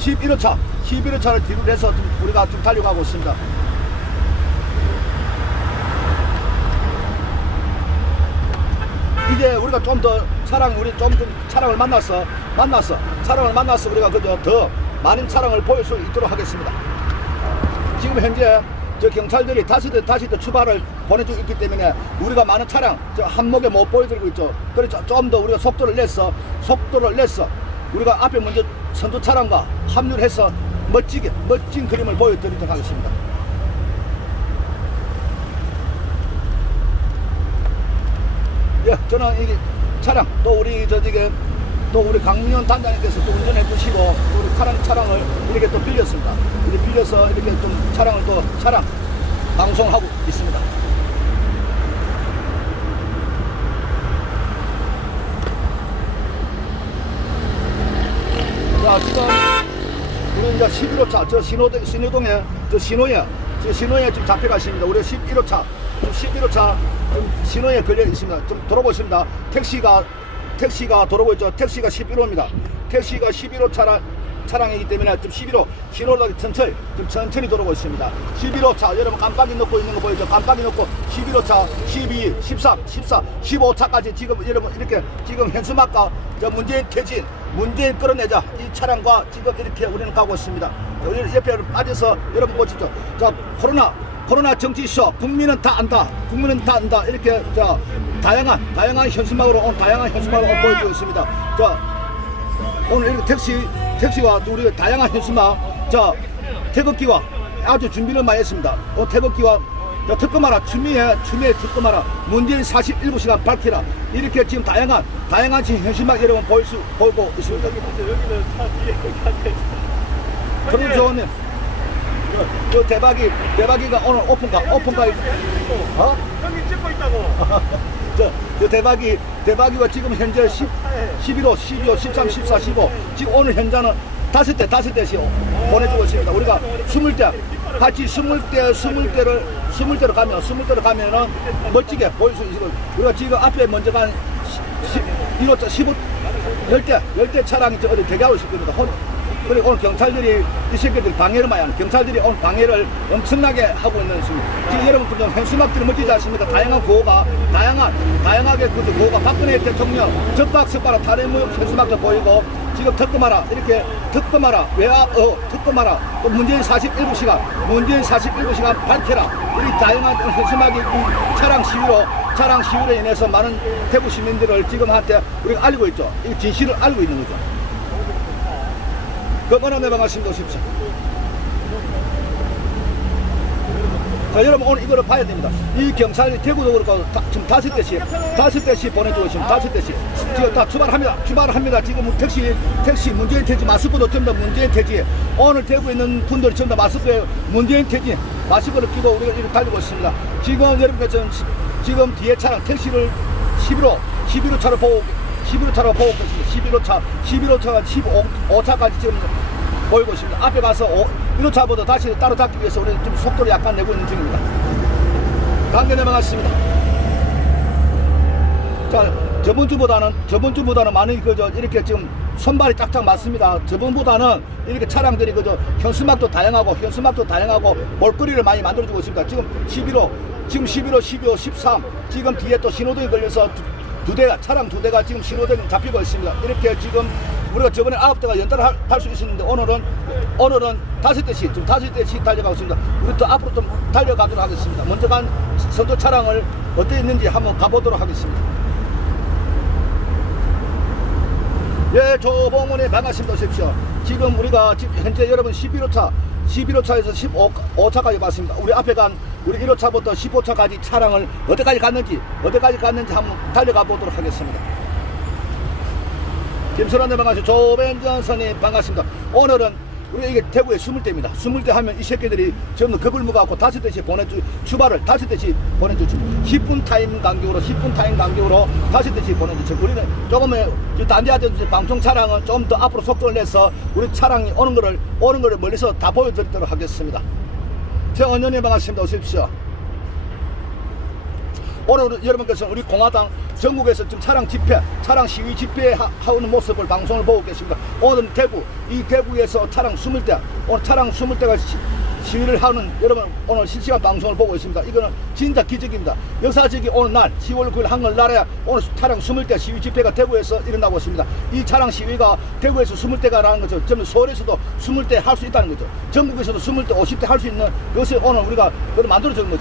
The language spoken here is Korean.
11호차, 11호차를 뒤로 해서 좀 우리가 좀 달려가고 있습니다. 이제 우리가 좀 더 차량, 우리 좀, 좀 차량을 만났어. 만났어. 차량을 만나서 우리가 그저 더 많은 차량을 보일 수 있도록 하겠습니다. 지금 현재 저 경찰들이 다시 더 다시 더 추발을 보내주고 있기 때문에 우리가 많은 차량 저 한목에 못 보여드리고 있죠. 그래서 좀 더 우리가 속도를 냈어, 속도를 냈어. 우리가 앞에 먼저 선두 차량과 합류를 해서 멋지게 멋진 그림을 보여드리도록 하겠습니다. 예, 저는 이게 차량 또 우리 저 지금 또 우리 강민현 단장님께서 또 운전해 주시고 또 우리 차량 차량을 이렇게 또 빌렸습니다. 이렇게 빌려서 이렇게 좀 차량을 또 차량 방송하고 있습니다. 자 지금 우리 이제 11호차 저 신호동 신호동에 저 신호에 저 신호에 지금 잡혀 가십니다. 우리 11호차 좀 11호차 좀 신호에 걸려 있습니다. 좀 돌아보십니다. 택시가 택시가 돌아오고 있죠. 택시가 11호입니다. 택시가 11호 차량 차량이기 때문에 좀 11호 신호를 천천히 좀 천천히 돌아오고 있습니다. 11호 차 여러분 깜빡이 넣고 있는 거 보이죠? 깜빡이 넣고 11호 차 12, 13, 14, 15 차까지 지금 여러분 이렇게 지금 현수막과 저 문재인 퇴진 문재인 끌어내자 이 차량과 지금 이렇게 우리는 가고 있습니다. 우리 옆에 빠져서 여러분 보시죠. 자 코로나 코로나 정치쇼 국민은 다 안다 국민은 다 안다 이렇게 자 다양한 다양한 현수막으로 온 다양한 현수막으로 온 보여주고 있습니다. 자 오늘 이렇게 택시 택시와 또 우리가 다양한 현수막 자 태극기와 아주 준비를 많이 했습니다. 어, 태극기와 자, 특검하라 추미애 추미애 특검하라 문재인 41시간 밝히라. 이렇게 지금 다양한 다양한 지금 현수막 여러분 보일 수 보이고 있습니다. 여기는 차 뒤에 그럼 좋네. 그 대박이 대박이가 오늘 오픈가 오픈가 어? 형님 찍고 있다고. 저, 저 대박이 대박이가 지금 현재 10, 11호, 12호, 13, 14, 15 지금 오늘 현장은 다섯 대 다섯 대씩 보내주고 있습니다. 우리가 스물 대 같이 스물 대 스물 대를 스물 대로 가면 스물 대로 가면은 멋지게 보일 수 있고 우리가 지금 앞에 먼저 간 1호차 15 열대 열대 차량이 저 어디 대기하고 있을 겁니다. 혼- 그리고 오늘 경찰들이 이 새끼들 방해를 많이 하는 경찰들이 오늘 방해를 엄청나게 하고 있는 중입니다. 지금 여러분 그 현수막들이 멋지지 않습니까? 다양한 구호가 다양한 다양하게 그 구호가 박근혜 대통령 적박석바라 탄핵무역 현수막도 보이고 지금 특검하라 이렇게 특검하라 외압 어 특검하라 또 문재인 41시간 문재인 41시간 밝혀라 이 다양한 현수막이 이 차량 시위로 차량 시위로 인해서 많은 대구 시민들을 지금 한테 우리가 알고 있죠. 이 진실을 알고 있는 거죠. 그내 반갑습니다. 오십시오. 자, 여러분 오늘 이거를 봐야 됩니다. 이 경찰이 대구도 그렇고 다, 지금 다섯 대씩 다섯 대씩 보내주고 있습니다. 다섯 대씩 지금 다 출발합니다. 출발합니다. 지금 택시 택시 문재인 퇴지 마스크도 전부 다 문재인 퇴지 오늘 대구에 있는 분들이 전부 다 마스크에 문재인 퇴지 마스크를 끼고 우리가 이렇게 달리고 있습니다. 지금 여러분들 지금, 지금 뒤에 차량 택시를 11호 11호 차로 보고 11호 차로 보고 있습니다. 11호 차 11호 차가 15차까지 지금 보이고 있습니다. 앞에 가서 1호 차보다 다시 따라잡기 위해서 우리는 좀 속도를 약간 내고 있는 중입니다. 당근에 반갑습니다. 자, 저번 주보다는 저번 주보다는 많이 그저 이렇게 지금 손발이 짝짝 맞습니다. 저번보다는 이렇게 차량들이 그저 현수막도 다양하고 현수막도 다양하고 몰거리를 많이 만들어주고 있습니다. 지금 11호, 지금 11호, 12호, 13 지금 뒤에 또 신호등이 걸려서 두, 두 대가 차량 두 대가 지금 신호등 잡히고 있습니다. 이렇게 지금 우리가 저번에 아홉 대가 연달아 할수 있었는데 오늘은 오늘은 다섯 대씩 좀 다섯 대씩 달려가고 있습니다. 우리 또 앞으로 좀 달려가도록 하겠습니다. 먼저 간 선도 차량을 어떻게 있는지 한번 가보도록 하겠습니다. 예, 조봉원에 반갑습니다. 오십시오. 지금 우리가 현재 여러분 11호차, 11호차에서 15차까지 봤습니다. 우리 앞에 간 우리 1호차부터 15차까지 차량을 어디까지 갔는지, 어디까지 갔는지 한번 달려가 보도록 하겠습니다. 김선환님 반갑습니다. 조벤전 선님 반갑습니다. 오늘은 우리 이게 대구의 스물 대입니다. 스물 대 하면 이 새끼들이 전부 겁을 먹어갖고 다섯 대씩 보내주, 출발을 다섯 대씩 보내주죠. 10분 타임 간격으로, 10분 타임 간격으로 다섯 대씩 보내주죠. 우리는 조금은 단지하듯이 방송 차량은 좀 더 앞으로 속도를 내서 우리 차량이 오는 거를, 오는 거를 멀리서 다 보여드리도록 하겠습니다. 제 언년이 반갑습니다. 오십시오. 오늘 여러분께서 우리 공화당 전국에서 지금 차량 집회, 차량 시위 집회 하- 하는 모습을 방송을 보고 계십니다. 오늘 대구, 이 대구에서 차량 20대, 오늘 차량 20대가 시위를 하는 여러분 오늘 실시간 방송을 보고 있습니다. 이거는 진짜 기적입니다. 역사적인 오늘 날 10월 9일 한글 날에 오늘 차량 20대 시위 집회가 대구에서 일어나고 있습니다. 이 차량 시위가 대구에서 20대가라는 거죠. 저는 서울에서도 20대 할 수 있다는 거죠. 전국에서도 20대, 50대 할 수 있는 것이 오늘 우리가 만들어주는 거죠.